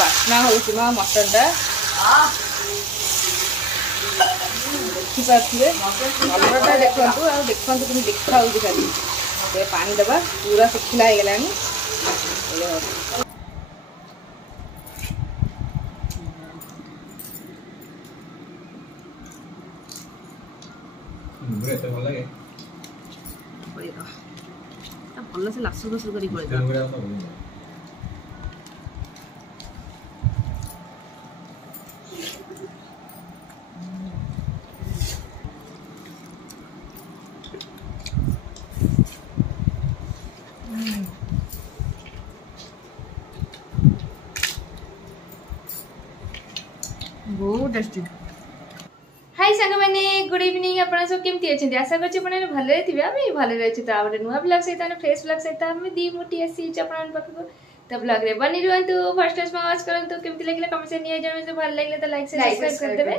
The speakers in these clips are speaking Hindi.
बास्ना हो मटन टा देखिपे कलरटा देखु आ देखु तुम देखा खाली पानी दबा पूरा सुखिला हो गलानी भल से लासु फसु कर बहुत टेस्टी। हाय संग मैंने गुड इवनिंग आपण सब केमती अछि आशा करछि आपण भले थिबे आमे भले रहछि त आबे नुवा ब्लॉग सहित आने फ्रेश ब्लॉग सहित आमे दी मोटी आसी आपण पाखको त ब्लॉग रे बनी रहंतु फर्स्ट टाइम वॉच करंतु केमती लागले कमेंट से निया जाने से भल लागले त लाइक से सब्सक्राइब कर देबे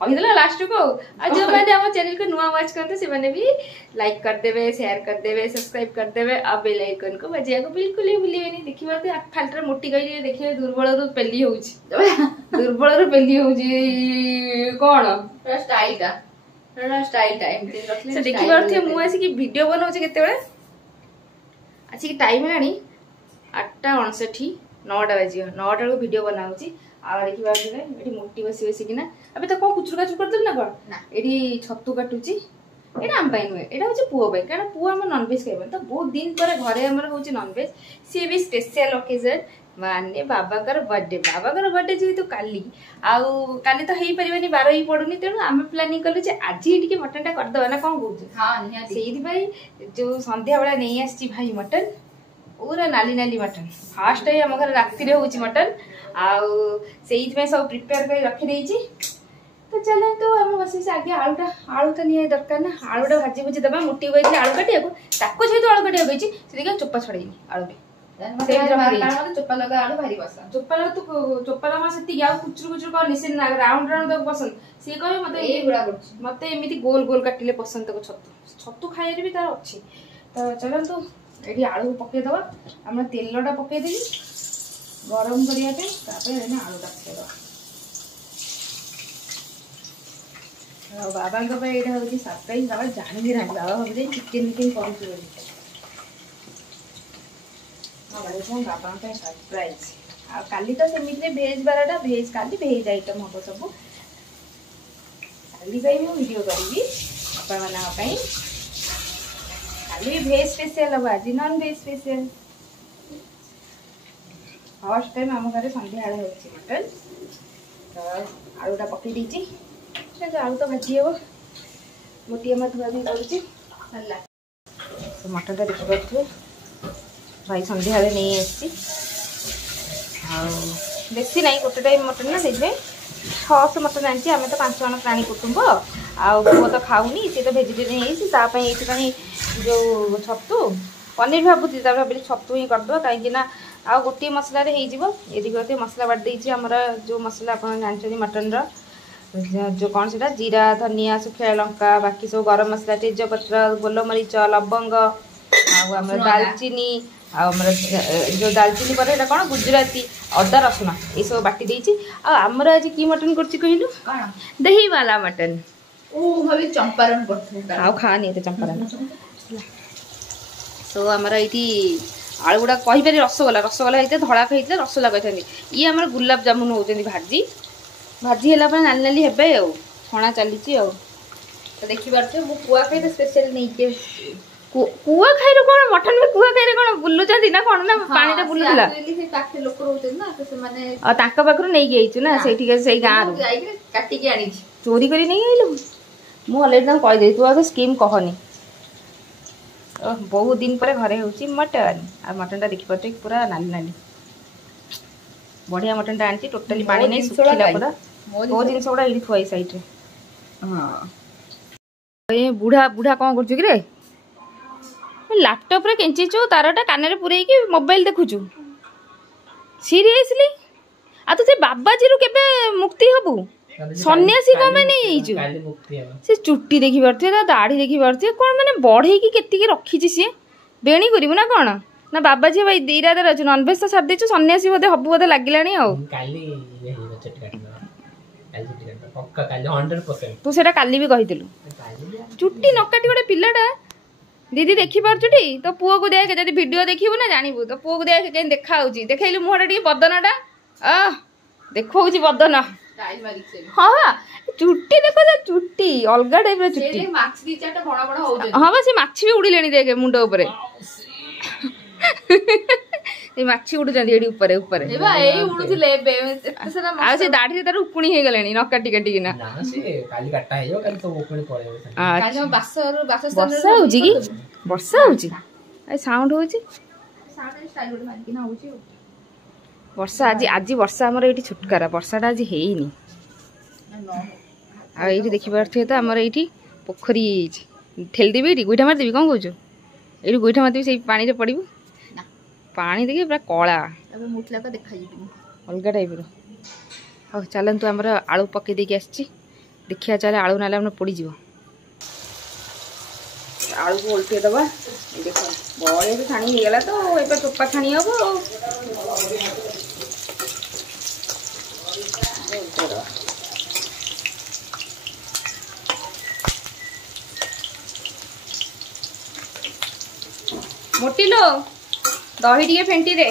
कहिदला लास्ट को आ जो माने हम चैनल को नुवा वॉच करते से माने भी लाइक कर देबे शेयर कर देबे सब्सक्राइब कर देबे आ बेल आइकन को बजिया को बिल्कुल ही भूलिबेनी देखिबा त खालटर मोटी गई देखिबे दुर्बल रु पेली होउची दुर्बल रु पेली होउची कोन स्टाइल टाइम से देखिबा थे मु आसी की वीडियो बनाउची केते बेले आसी की टाइम हेलानी 8:59 9टा बजियो 9टा को वीडियो बनाउची आ देखिबा थे एठी मोटी बसी बसी किना अबे त को कुचुर काचुर कर दल ना कोन ना एठी छत्तू काटुची एटा हम पाइन हुए एटा होची पुओ बे कारण पुओ हम नॉन वेज खाइबन त बहुत दिन पर घरे हमर होची नॉन वेज सी भी स्पेशल ओकेजन माने बाबा कर बर्थडे जेतु काली आउ काली तो हेई परिबानी 12 ही पडुनी तेनु आमे प्लानिंग करले जे आज ही टिके मटन टा कर दवा ना कोन कहू हां निहा सेही भाई जो संध्या बेला नहीं आसी भाई मटन पूरा नाली नाली मटन फास्ट टाइम हम घर रात्रि रे होची मटन आउ सेही में सब प्रिपेयर कर रखि देई छी तो चले तो हम बस से आगे आलू तो नहीं दरकार ना आलूटा भाजी भुजी दबा मोटी गई आलू काटिया को ताको जेतु आलू काटिया गई से देखा चोपा छड़ेनी आलू में चोपा लगा आलू भारी पसंद चोपा लगा तो चोपा लगा से आ कुचुर कुचुर कर निसे राउंड राउंड तक पसंद सी कहे मते ए गुडा करछ मते एमिति गोल गोल काटिले पसंद तक छत्तू खाइरे भी तार अछि तो चलो तो एडी आलू पके दबा हम तेलटा पके देली गरम करिया पे तापर एने आलूटा पके दबा बाबा को एटा होची सरप्राइज बाबा जानि भी रानी बाबा भाबे चिकन चिकन कौन छी बोली हां बाबा पे सरप्राइज आ काली तो सेमिति भेज बाराटा भेज काली भेज आइटम हो सब काली गई मैं वीडियो करी बाबा मना पई काली भेज स्पेशल हो आज non veg special first time हम घरे संध्या आले होची मटन तो आलूटा पके दीची आलू तो भाजी हे मोटी हम धुआ धुई कर मटन देखी पारे भाई संध्या नहीं आसी बेसी ना गोटे टाइम मटन ना से 600 मटन आनी आम तो 5 जन प्राणी कुटुंब आउ पुओ तो खाऊनी सी तो भेजिटेरियन जो छतु पनीर भावुची भाविली छतु ही करदे कहीं आउ गोटे मसलार हो मसला बाट देती आमर जो मसला आप जानते मटन जो कौन से जीरा धनिया सुखिया लंका बाकी सब गरम मसला तेजपत्र गोलमरीच लवंग आम दालचीनी आम जो दालचीनी पर कौन गुजराती अदा रसुण ये सब बाटी देती आमर आज की मटन कहलु दही वाला मटन चंपारण खानी तो चंपारण सो आमर ये आलू गुड़ा कहीपर रसगोला रसगोला होता धड़ा होता रसगोला कही ये आम गुलाब जामुन होती भाजी भाजी है नाली नाली हे छणा चली तो देखी पारे मु कुआ खाई तो स्पेशल नहीं के कुआ खाई कौन मटन में कुआ खाई कौन बुलुचंती ना कौन ना पानी बुलुला लोक रोचन ना तो से माने पाखु नहीं गई ना से गाँव काटिकी आनी चोरी करी नहीं आइलु मु अलरेडी कह दे तू स्कीम कहनी बहुत दिन पर घरे होची मटन आ मटन टा देखी पारे पूरा नाली नाली बढ़िया मटन टा आनी टोटाली पानी नहीं सुखिला पूरा बहुत जिन गुड़ा ये थुआई साइड रे हां बुढ़ा बुढ़ा कौन कर रे लैपटॉप रे केंचीचु तारटा कान रे पुरई की मोबाइल देखुचु सीरियसली आ तो से बाबाजी रु केबे मुक्ति हबु सन्यासी को में नहीं से चुट्टी देखी पारथे दाढ़ी देखी पारथे कौन मैंने बढ़े की केती के रखी सी बेणी करू ना कौन ନା ବାବାଜୀ ଭାଇ ଦିରାଦରେ ଅଛୁ ନନଭେଜ ତ ଛାଡ଼ି ଦେଇଛୁ ସନ୍ନ୍ୟାସୀ ବୋଧେ ହବୁ ବୋଧେ ଲାଗିଲାଣି ଆଉ ତୁ ସେଇଟା କାଲି ବି କହିଥିଲୁ ଚୁଟି ନ କାଟି ଗୋଟେ ପିଲାଟା ଦିଦି ଦେଖିପାରୁଛୁ ତୋ ପୁଅକୁ ଦେଖେ ଯଦି ଭିଡିଓ ଦେଖିବୁ ନା ଜାଣିବୁ ତୋ ପୁଅକୁ ଦେଖେ କେମିତି ଦେଖା ହଉଛି ଦେଖେଇଲୁ ମୁହଁଟା ଟିକେ ବଦନଟା ଦେଖଉଛି ବଦନ ହଁ ବା ଚୁଟି ଦେଖ ଚୁଟି ଅଲଗା ଟାଇପର ଚୁଟି ହଁ ବା ସେ ମାଛି ବି ଉଡ଼ିଲେଣି ଦେଖେ ମୁଣ୍ଡ ଉପରେ ଏ ମାଛି ଉଡୁଛନ୍ତି ଏଠି ଉପରେ ଉପରେ ଆଉ ସେ ଦାଢିରେ ତାର ଉକୁଣି ହେଇଗଲାଣି ନ କାଟି କାଟିକିନା ବର୍ଷା ହଉଛି କି ବର୍ଷା ହଉଛି ସାଉଣ୍ଡ ହଉଛି ବର୍ଷା ଆଜି ବର୍ଷା ଆମର ଏଇଠି ଛୁଟକାରା ବର୍ଷାଟା ଆଜି ହେଇନି ଆଉ ଏଇଠି ଦେଖିପାରୁଥିବେ ତ ଆମର ଏଇଠି ପୋଖରୀ ହେଇଯାଇଛି ଠେଲିଦେବି ଏଇଠି ଗୋଇଠା ମାରିଦେବି କ'ଣ କହୁଛୁ ଏଇଠି ଗୋଇଠା ମାରିଦେବି ସେଇ ପାଣିରେ ପଡ଼ିବୁ ପାଣି ଦେଖି ପୁରା କଳା ଅଲଗା ଟାଇପ୍ର ହଉ ଚାଲନ୍ତୁ ଆମର ଆଳୁ ପକେଇ ଦେଇକି ଆସିଛି ଦେଖିବା ଚାଲେ ଆଳୁ ନହେଲେ ଆମର ପୋଡ଼ିଯିବ ଆଳୁକୁ ଓଲଟେଇ ଦେବା ଦେଖ ବଢ଼ିଆ ଛାଣି ହେଇଗଲା ତ ଏବେ ଚୋପା ଛାଣି ହବ ଆଉ ଓଲଟେଇ ଦେବା ମୋଟିଲୋ दही टे फेंटी दे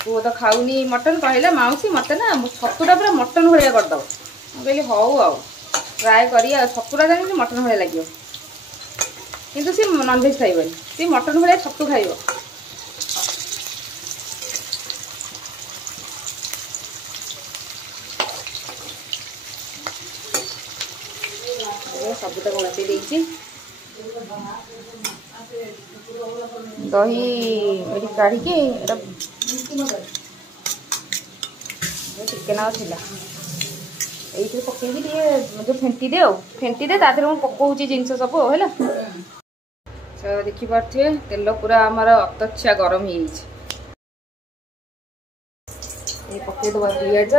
पुओ तो खाऊनी मटन कहला माउसी मत ना छतुटा पूरा मटन भाया करदब कहली हौ आउ ट्राए करी छतुटा जानी मटन भाया लगे किंतु सी नॉनवेज खाइबनी सी मटन भाया छतु खाइब सबुटा गलती देइछि दही एटी काढ़ी चिकेन आला ये पकई जो फेंटी दे फेंटी दे तादेह मुझे पकाऊँ जिनस सब है देखिपे तेल पूरा आमर अतच्छा गरम हो पकईदबा पिज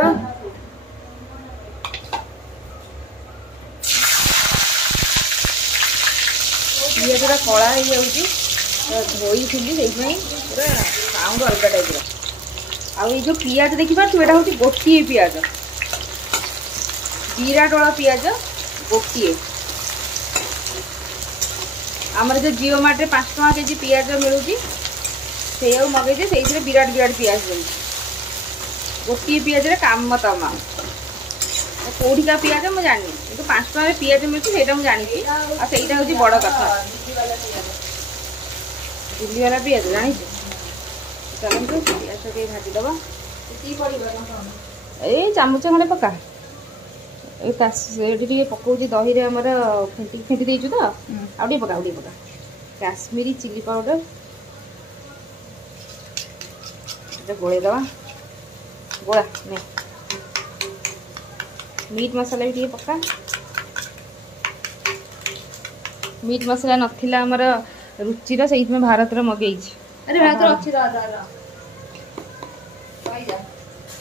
पिजरा कला हो धोई थी पूरा साउंड अलग टाइप आउ जो पिज देखिपे यहाँ हूँ गोटे पिज विराट वाला पिज गोटे आमर जो जिओ मार्ट 5 टका केजी पिज मिलूँ से मगेजे से विराट विराट पिज मिलूँ गोटे पिज काम तमा कौटिका पिज मुझे जानी कि 5 टका पिज मिलूँ से जानी आईटा हूँ बड़ कथा दिल्ली वाला पिज जानी चलते पिज टे भाजीदबा ये चामच खंडे पका ये पकाऊँ दही रे आमर फेंटी फेंटी देचु तो आउटे पका काश्मीरी चिली पाउडर गोलेदबा गोला ने मीट मसाला भी पका मीट मसाला नथिला आमर रुचिर से भारत मगई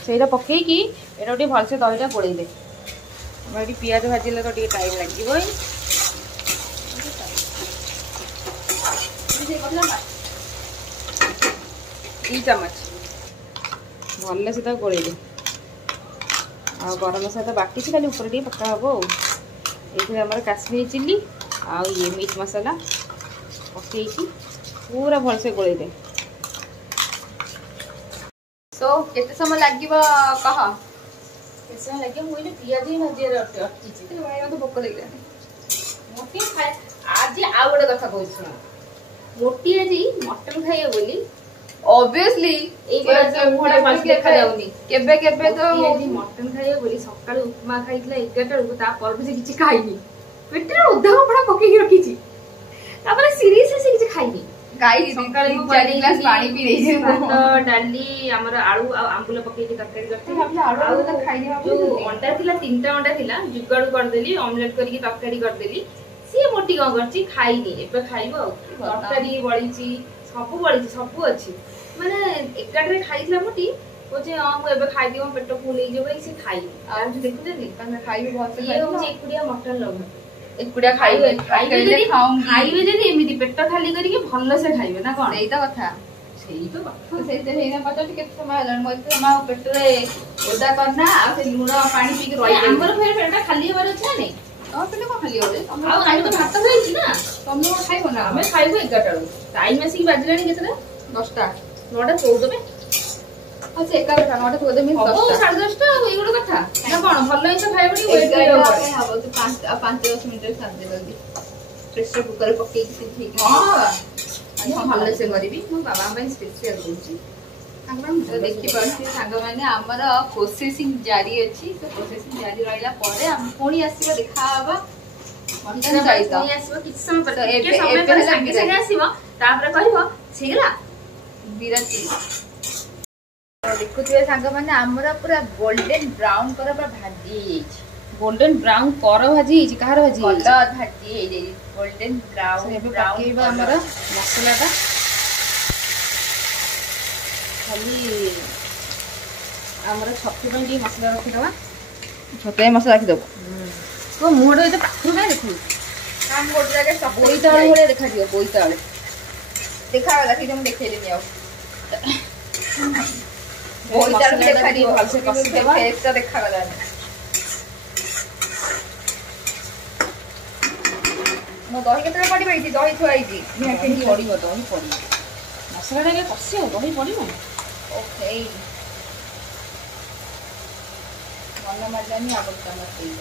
से पकईकी एटा गोटे भलसे दहीटा गोड़े दे ये पिज भाजिले तो टाइम लगे दी चमच भल से गोड़े दे आ गरम मसला तो बाकी खाली ऊपर टे पका हम ये आम काश्मीरी चिली आ ये मीट मसाला पकईकी पूरा भल से गोड़े दे तो केते समय लगे कह समय लगे मुझे पिज ही भाजी अटकी मत भोक लगे मोटी खाए आज आउ गोटे कथा कह मोटी आज मटन खाइए बोली ऑब्वियसली देखा जाउनी केबे केबे तो मटन खाइए बोली सकाळ उपमा खाइतला 11टा बेलू ता पर से किछि खाइनी पेटरे उद्धा कपड़ा पकेई रखी छी तापर सीरियसली से किछि खाइनी गाई सकाळ 4 ग्लास पानी पी रही है तो डाली हमर आलू आंबुल पकेई के तरकारी करते आलू तो खाइनी जो अंडा थिला 3टा अंडा थिला जुगाड़ कर देली ऑमलेट करके तरकारी कर देली सी मोटी क करची खाइनी एबे खाइबो तरकारी बळीची सब अच्छी माने एकाडरे खाइला मोटी कोचे हां मु एबे खाइ पेट फुल हो जे से खाइ आ जो देखु जे खाइ बहुत से ये हो एकुडिया मटन लव ଏକୁଡିଆ ଖାଇବେ ଖାଇବେ ଯଦି ଏମିତି ପେଟ ଖାଲି କରିକି ଭଲସେ ଖାଇବେ ନା କଣ? ସେଇ ତ କଥା। ସେଇ ତ କଥା। ସେଇନା ପଚାରୁଛି କେତେ ସମୟ ହେଲାଣି ମୁଁ ଏତେ ସମୟ ପେଟରେ ଓଦା କରନା ଆଉ ସେ ଲୁଣ ପାଣି ପିଇକି ରହିବେ। ଆମର ଫେର ପେଟ ଖାଲି ହବାର ଅଛି ନା ନାଇଁ? ତମ ପେଟ କଣ ଖାଲି ହବ? ଆଉ ଆମେ ତ ଭାତ ଖାଇଛି ନା। ତମେ କଣ ଖାଇବ ନା? ଆମେ ଖାଇବୁ 11ଟା ବେଳକୁ। ଟାଇମ ଆସିକି ବାଜିଲାଣି କେତେଟା? 10ଟା 9:14 ପାଇଁ। ଆଉ ସେ ଏକା କଥା 9ଟା 14 ମିନିଟ୍ 10ଟା 10:30 ଆଉ ଏଇ ଗୋଟେ କଥା ନା କଣ? ଭଲ ଜିନିଷ ଖାଇବା ଟିକେ ୱେଟ୍ କରିବାକୁ ପଡେ। ହବ ତୁ 5-10 ମିନିଟରେ ସାରିଦେ ଜଲ୍ଦି। ପ୍ରେସର କୁକରରେ ପକେଇକି ସିଝେଇକି। ମୁଁ ଭଲସେ କରିବି। ମୋ ବାବାଙ୍କ ପାଇଁ ସ୍ପେସିଆଲ କରୁଛି। ଦେଖିପାରୁଛି ସାଙ୍ଗମାନେ ଆମର ପ୍ରୋସେସିଂ ଜାରି ଅଛି। ସେ ପ୍ରୋସେସିଂ ଜାରି ରହିଲା ପରେ ଆମେ ପୁଣି ଆସିବ ଦେଖାହବା ମଟନ ସହିତ। ପୁଣି ଆସିବ କିଛି ସମୟ ପରେ। ଟିକେ ସମୟ ପରେ ସାଙ୍ଗେ ସାଙ୍ଗେ ଆସିବ। ତାପରେ କହିବ ହେଇଗଲା ବିରାତି। ଦେଖୁଥିବେ ସାଙ୍ଗମାନେ ଆମର ପୁରା ଗୋଲ୍ଡେନ ବ୍ରାଉନ କଲର ପୁରା ଭାଜି ହେଇଯାଇଛି। ଗୋଲ୍ଡେନ ବ୍ରାଉନ କର ଭାଜି ହେଇଛି। କାହାର ଭାଜି ହେଇଛି? କଲର ଭାଜି ହେଇଯାଇଛି ଗୋଲ୍ଡେନ ବ୍ରାଉନ। ଏବେ ପକେଇବା ଆମର ମସଲାଟା। ଖାଲି ଆମର ଛତୁ ପାଇଁ ଟିକେ ମସଲା ରଖିଦେବା। ଛତୁ ପାଇଁ ମସଲା ରଖିଦେବୁ। ତୋ ମୁହଁଟା ଏତେ ପାଖରୁ କାଇଁ ଦେଖୁଛୁ? ଆମ ଗୋଟେ ଜାଗାରେ ବୋଇତାଳୁ ଭଳିଆ ଦେଖାଯିବ। ବୋଇତାଳୁ ଦେଖାଗଲା କି ମୁଁ ଦେଖେଇଲିନି ଆଉ। ବୋଇତାଳୁ ଦେଖାଯିବ ଭଲସେ କଷିଦେବା। ଫେସ୍ଟା ଦେଖାଗଲାନି। ମୋ ଦହି କେତେବେଳେ ପଡିବ? ଏଇଠି ଦହି ଥୁଆ ହେଇଛି। ପଡିବ ଦହି ପଡିବ। ମସଲାଟା ଏବେ କଷିବ ଦହି ପଡିବ। ଓକେ ମନ ମାରିଲାନି ଆଉ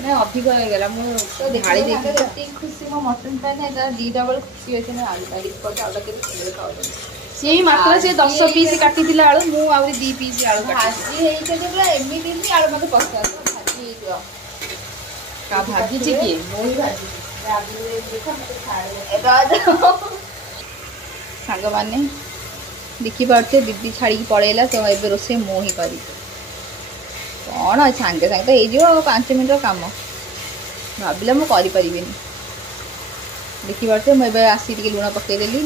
ନା ଅଧିକ ହେଇଗଲା। ମୁଁ ଢାଳି ଦେଇଛି। ଯେତିକି ଖୁସି ମୋ ମଟନ ପାଇଁ ନା ଏଟା 2ଟା ବେଳେ ଖୁସି ହয়েছে ନା ଆଳୁ କାଢି ପକା ଆଳୁ କେତେ ତେଲ ଖାଉଛନ୍ତି। ସିଏ ବି ମାତ୍ର ସେ 10 ପିସ୍ କାଟିଥିଲା ଆଳୁ। ମୁଁ ଆହୁରି 2 ପିସ୍ ଆଳୁ ଭାଜି ହେଇଛି ପୁରା ଏମିତି ବି ଆଳୁ ମତେ ପସନ୍ଦ। ଭାଜି ହେଇଯିବ। ଭାଜିଛି କିଏ? ମୁଁ ହିଁ ଭାଜିଛି। ସାଙ୍ଗମାନେ ଦେଖିପାରୁଥିବେ ଦିଦି ଛାଡ଼ିକି ପଳେଇଲା ତ ଏବେ ରୋଷେଇ ମୁଁ ହିଁ କରିବି। କ'ଣ ସାଙ୍ଗେ ସାଙ୍ଗେ ତ ହେଇଯିବ ଆଉ 5 ମିନିଟ୍ର କାମ। ଭାବିଲା ମୁଁ କରିପାରିବିନି। ଦେଖିପାରୁଥିବେ ମୁଁ ଏବେ ଆସି ଟିକେ ଲୁଣ ପକେଇଦେଲି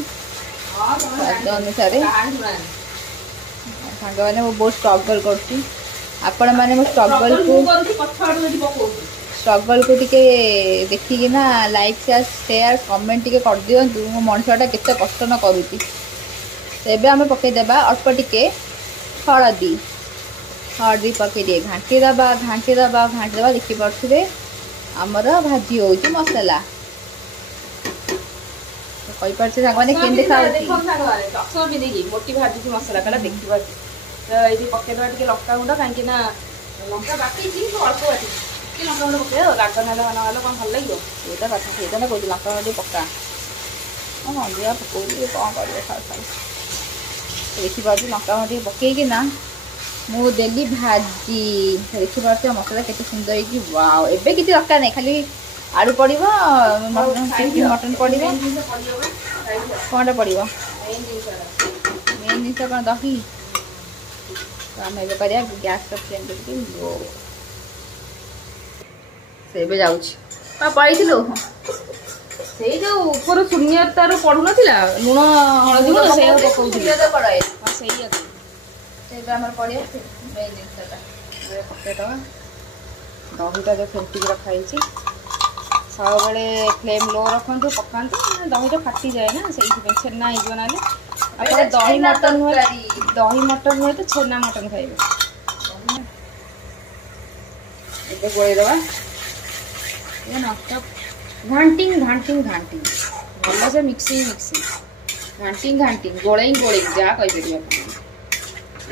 ସ୍ୱାଦ ଅନୁସାରେ। ସାଙ୍ଗମାନେ ମୁଁ ବହୁତ ଷ୍ଟ୍ରଗଲ୍ କରୁଛି। ଆପଣମାନେ ମୋ ଷ୍ଟ୍ରଗଲ୍କୁ ଟିକେ ଦେଖିକିନା ଲାଇକ୍ ସେୟାର କମେଣ୍ଟ ଟିକେ କରିଦିଅନ୍ତୁ। ମୋ ମଣିଷଟା କେତେ କଷ୍ଟ ନ କରୁଛି। ଏବେ ଆମେ ପକେଇଦେବା ଅଳ୍ପ ଟିକେ ହଳଦୀ ପକେଇ ଟିକେ ଘାଣ୍ଟି ଦେବା। ଦେଖିପାରୁଥିବେ ଆମର ଭାଜି ହେଉଛି ମସଲା। କହିପାରୁଛି ସାଙ୍ଗମାନେ କେମିତି ଦେଖାଯାଉଛି? ମୋଟି ଭାଜିଛି ମସଲା କାଟା ଦେଖିପାରୁଛି। ତ ଏଇଠି ପକେଇଦେବା ଟିକେ ଲଙ୍କାଗୁଣ୍ଡ। କାହିଁକି ନା ଲଙ୍କା ବାଟିଛି ଅଳ୍ପ ବାଟିଛି। ଟିକେ ଲଙ୍କାଗୁଣ୍ଡ ପକେଇବା। ରାଗ ନହେଲେ କ'ଣ ଭଲ ଲାଗିବ? ସେଇଟା କଥା। ସେଇଟା ନା କହୁଛି ଲଙ୍କାଗୁଣ୍ଡ ଟିକେ ପକା। ହଁ ମନ୍ଦିଆ ପକଉଛି କ'ଣ କରିବ ଖାଉ। ଦେଖିପାରୁଛି ଲଙ୍କାଗୁଣ୍ଡ ଟିକେ ପକେଇକିନା ମୁଁ ଦେଲି ଭାଜି। ଦେଖିପାରୁଛି ମସଲା କେତେ ସୁନ୍ଦର ହେଇଛି। ୱାଓ ଏବେ କିଛି ଦରକାର ନାହିଁ। ଖାଲି ଆଳୁ ପଡ଼ିବ ମଟନ ପଡ଼ିବ। କ'ଣଟା ପଡ଼ିବ? ମେନ୍ ଜିନିଷ କ'ଣ? ଦହି। ତ ଆମେ ଏବେ କରିବା ଗ୍ୟାସ୍ର ଫ୍ଲେମ୍ କରିକି ଲୋ। ସେ ଏବେ ଯାଉଛି। ପଳେଇଥିଲୁ ସେଇ ଯୋଉ ଉପର ଶୂନ୍ୟତାରୁ ପଡୁନଥିଲା ଲୁଣ ହଳଦୀ ଗୁଣ୍ଡ ସେଇଆ ପକଉଥିଲି। ସେଇଆ ଏବେ ଆମର ପଡ଼ିବ ମେନ୍ ଜିନିଷଟା। ପକେଇଦେବା। ଦହିଟା ଯୋଉ ଫେଣ୍ଟିକି ରଖା ହେଇଛି ସବୁବେଳେ ଫ୍ଲେମ୍ ଲୋ ରଖନ୍ତୁ। ପକାନ୍ତୁ ଦହିଟା ଫାଟିଯାଏ ନା ସେଇଥିପାଇଁ। ଛେନା ହେଇଯିବ ନହେଲେ। ଆପଣ ଦହି ମଟନ ନୁହେଁ ତ ଛେନା ମଟନ ଖାଇବେ। ଏବେ ଗୋଳେଇଦେବା। ଘାଣ୍ଟିଂ ଭଲସେ ମିକ୍ସିଂ ଘାଣ୍ଟିଂ ଗୋଳେଇ ଯାହା କହିପାରିବେ ଆପଣ।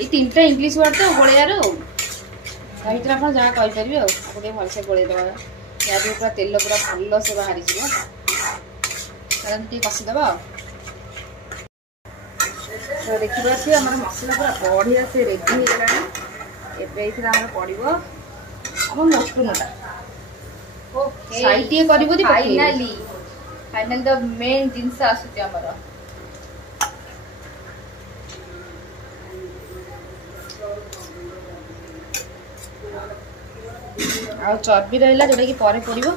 ଏଇ 3ଟା ଇଂଲିଶ ୱାର୍ଡ ତ ଗୋଳେଇବାର ଆଉ। ତା ଭିତରେ ଆପଣ ଯାହା କହିପାରିବେ ଆଉ। ତାକୁ ଟିକେ ଭଲସେ ଗୋଳେଇଦେବା। ଯାହାଦ୍ୱାରା ପୁରା ତେଲ ପୁରା ଭଲସେ ବାହାରିଯିବ। ଟିକେ କଷିଦେବା ଆଉ। ତ ଦେଖିପାରୁଥିବେ ଆମର ମସଲା ପୁରା ବଢ଼ିଆ ସେ ରେଡି ହେଇଗଲାଣି। ଏବେ ଏଇଥିରେ ଆମର ପଡ଼ିବ ଆମ ମଟନଟା। ସାଇଡ୍ ଟିକେ କରିବୁ ଯଦି ଫାଇନାଲି ତ ମେନ୍ ଜିନିଷ ଆସୁଛି ଆମର। ଆଉ ଚର୍ବି ରହିଲା ଯୋଉଟାକି ପରେ ପଡ଼ିବ।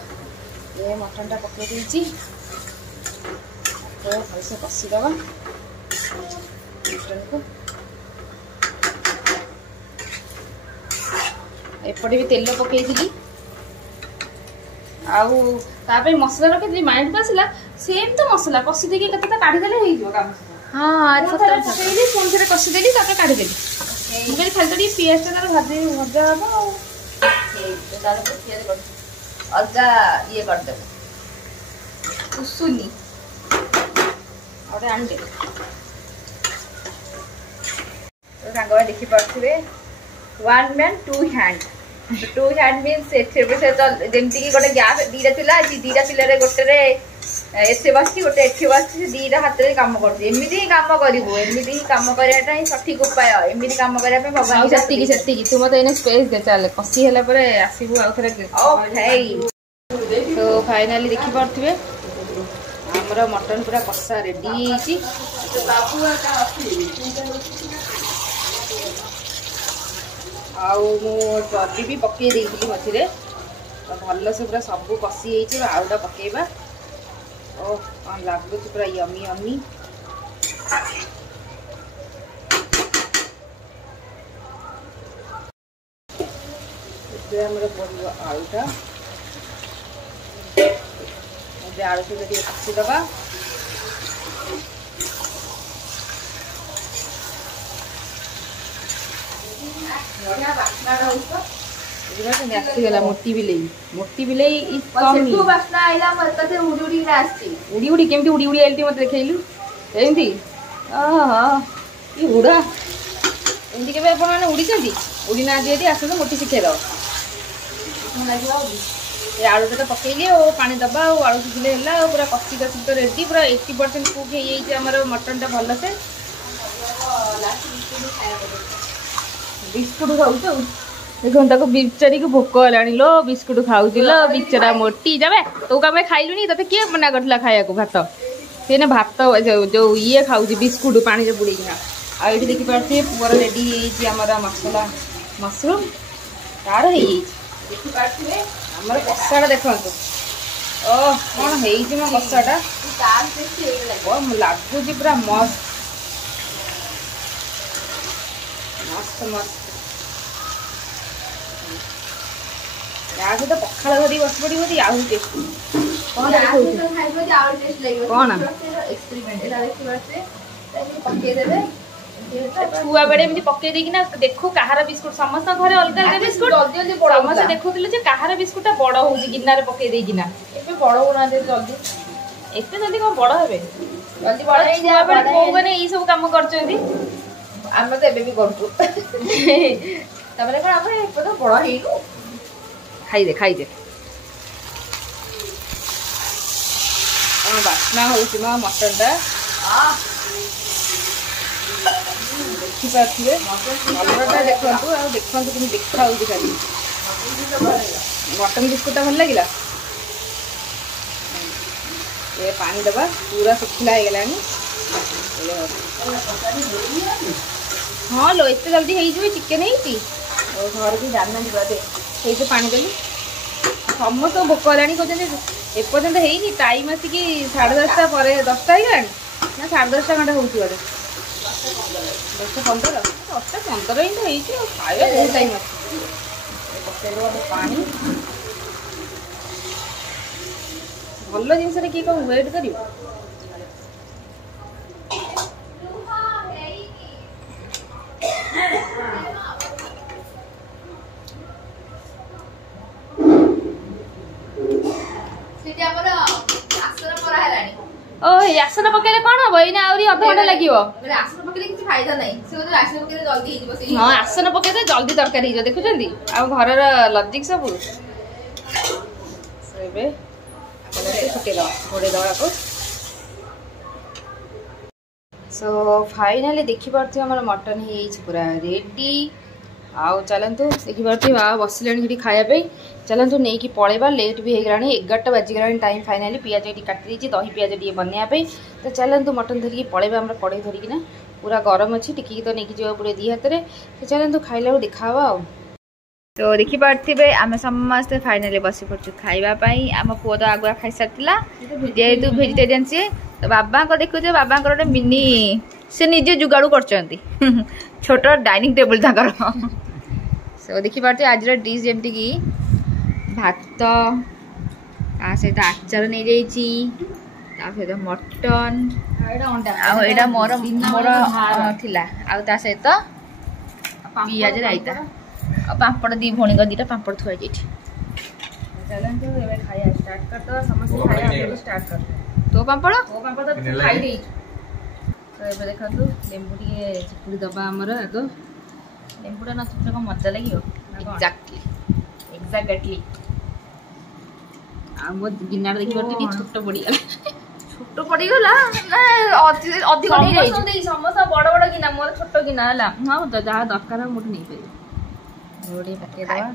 ଏ ମଟନଟା ପକେଇ ଦେଇଛି। ଭଲସେ କଷିଦେବା ମଟନକୁ। ଏପଟେ ବି ତେଲ ପକେଇଥିଲି। आउ तापे मसला रखी माइंड को आसला सेम तो मसला कषि देकी केते तो काढी देले हेइ जो काम हां सतत पकेइली फोन से कषि देली तापे काढी देली मुझे खाली तो पियाज टा भाजी भजा हो तो तार पर पियाज कर अदा ये कर दे उसुनी और आन दे तो सांगवा देखि पड़थिबे one man to hand to hand means जेमती कि गोटे गैस दीटा थिला दीटा चुले गोटे एसे बस गोटे एठी बस दीटा हाथ में कम करमती ही कम करू एमती ही कम करने सठिक उपाय एमती कम करने भगवान से तू मत स्पेस दे चल कषि है आसबू आउ थे तो फाइनाली देखी पारे आमर मटन पूरा कषा रेडी आउ चर्बी भी पकई देती मझे तो भल से पूरा सब कषि आउटा पकेबा ओ कौन लगुच पूरा यमी यमी आलूटा आलू सहित कषिदबा मोटी बिलई उड़ी उड़ी केमती उड़ी उड़ी आइल मत देखलु एमती उड़ा एमती के उड़ी उड़ी ना दिए आस मोटी शिखे आलूटा तो पकईली और पानी दबा आलू सिखले है पूरा कषि कषि तो रेडी पूरा 80% कुक हो मटन टा भल से बिस्कुट खाऊ देखो बिचारी को भोक है लो बिस्कुट खाऊ लो बिचरा मोटी जावे तो कम खाइलुनी ते किए मना करला खाया को भात से भात जो ये खाऊ बिस्कुट पानी बुड़ेकिना आई देखी पारे पुअर रेडी होमर मसला मशरूम तार देखी पारे आमर कषाटा देखो ओह कौन हो कषाटा लगुच पूरा मस्त मस्त मस्त या सहित पखाड़ धरी बस पड़ी आउ टेस्ट कौन छुआ बेड़े पकई देना देखू कहार बिस्कुट समस्त घर अलग अलग बिस्कुट समस्त देखुले कहार बिस्कुटा बड़ हो गिनार पकई देना बड़ होना जल्दी एत जल्दी कौन बड़ हे जल्दी बड़ छुआ मैंने यही सब कम कर आम तो एबे भी करूँ तबरे कौन आम तो बड़ हो खाई दे बास्ना हो मटन टा देखी पारे कलरटा देखु देखु कि देखा खाली मटन बिस्कुटा भल लगे ये पानी दबा पूरा सुखला हो गलानी हाँ लो एत जल्दी हो चिकेन हो घर भी जाना दे से पानी देली समस्त भोक है कहते एपर्तंत है टाइम आसिक 10:30 पर 10टा है ना 10:30 घंटा हो 10:15 ही तो खाया बहुत टाइम आसे पानी भल जिन किए कौन वेट कर ओ आसन पकेले कौन हम ये अध घंटा लगे आसन पकेले किसी फायदा नहीं आसन पकेले जल्दी हाँ आसन पकेले जल्दी तरकारी देखुं आ घर लजिक सब सो फाइनाली देखी पारे आम मटन पूरा रेडी आउ चलतु देखी पारे बसले खायापी चलतु नहीं कि पलैबा लेट भी होगा 11टा बाजिगला टाइम फाइनाली पियाज ये काटी दही पियाज टे बनवाई तो चलतु मटन धरिकी पलैबा आम कड़े धरिकिना पूरा गरम अच्छी टिकी तो नहीं जावा पड़े दी हाथ में तो चलतु खाइला देखा तो देखी पारे आम समस्ते फाइनाली बस पड़ू खावाई आम पुओ तो आगुआ खाई सारा जेहेतु भेजिटेरियन सी तो बाबा को देखुचे बाबा गोटे मिनी से निजे जुगाड़ू कर छोट डाइनिंग टेबल तक सो देखी पारे आज डिश जमती कि भात ତା ସହିତ ଆଚାର ନେଇଯାଇଛି, ତା ସହିତ ମଟନ, ଆଉ ଏଇଟା ମୋର ଥିଲା, ଆଉ ତା ସହିତ ପିଆଜ ରାଇତା, ଆଉ ପାମ୍ପଡ଼, ଦି ଭଉଣୀଙ୍କ ଦିଟା ପାମ୍ପଡ଼ ଥୁଆ ହେଇଛି। ଚାଲନ୍ତୁ ଏବେ ଖାଇବା ଷ୍ଟାର୍ଟ କରିଦେବା, ସମସ୍ତେ ଖାଇବା ଷ୍ଟାର୍ଟ କରିଦେବା। ତୋ ପାମ୍ପଡ଼ ତ ଖାଇ ଦେଇଛୁ। ତ ଏବେ ଦେଖନ୍ତୁ ଲେମ୍ବୁ ଟିକେ ଚିପୁଡ଼ି ଦେବା। ଆମର ଆଗ ଲେମ୍ବୁଟା ନ ଚିପୁଡ଼ିଲେ କ'ଣ ମଜା ଲାଗିବ? ଏକ୍ଜାକ୍ଟଲି। ଆଉ ମୋ ଗିନାର ଦେଖିପାରୁଛି ଟିକେ ଛୋଟ ପଡ଼ିଗଲା। ଛୋଟ ପଡ଼ିଗଲା ନା ଅଧିକ ସମସ୍ତ ବଡ଼ ବଡ଼ ଗିନା, ମୋର ଛୋଟ ଗିନା ହେଲା। ହଁ ଯାହା ଦରକାର ମୋଠୁ ନେଇପାରିବ। ଟିକେ ପକେଇଦେବା।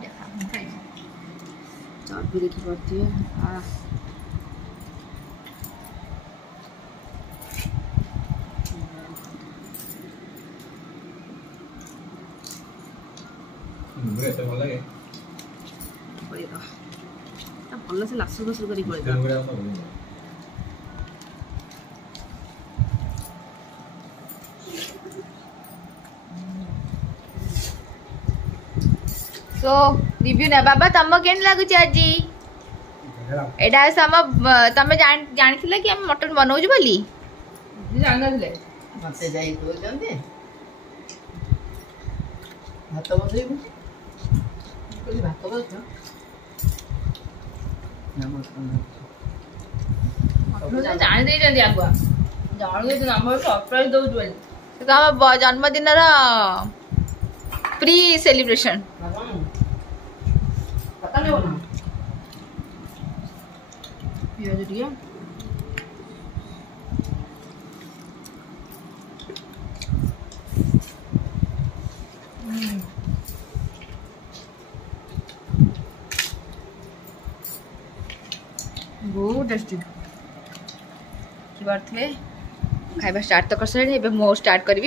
ଚର୍ବି ଦେଖିପାରୁଥିବେ। ଭଲସେ ଲାସୁ ଲାସୁ କରି सो रिव्यू ना बाबा तम केन लागुच आज एडा सम तमे जानिथिले कि हम मटन बनाउज बोली जानथिले मते जाई तो जंदे भात बसई बोली भात बस जान दे जंदे आगुआ जानु दे नंबर सरप्राइज दउ बोली तो हम जन्मदिन रा प्री सेलिब्रेशन पता नहीं होना पियाज दिया बहुत टेस्टी खाइबा स्टार्ट तो कर सारे मो स्टार्ट करी।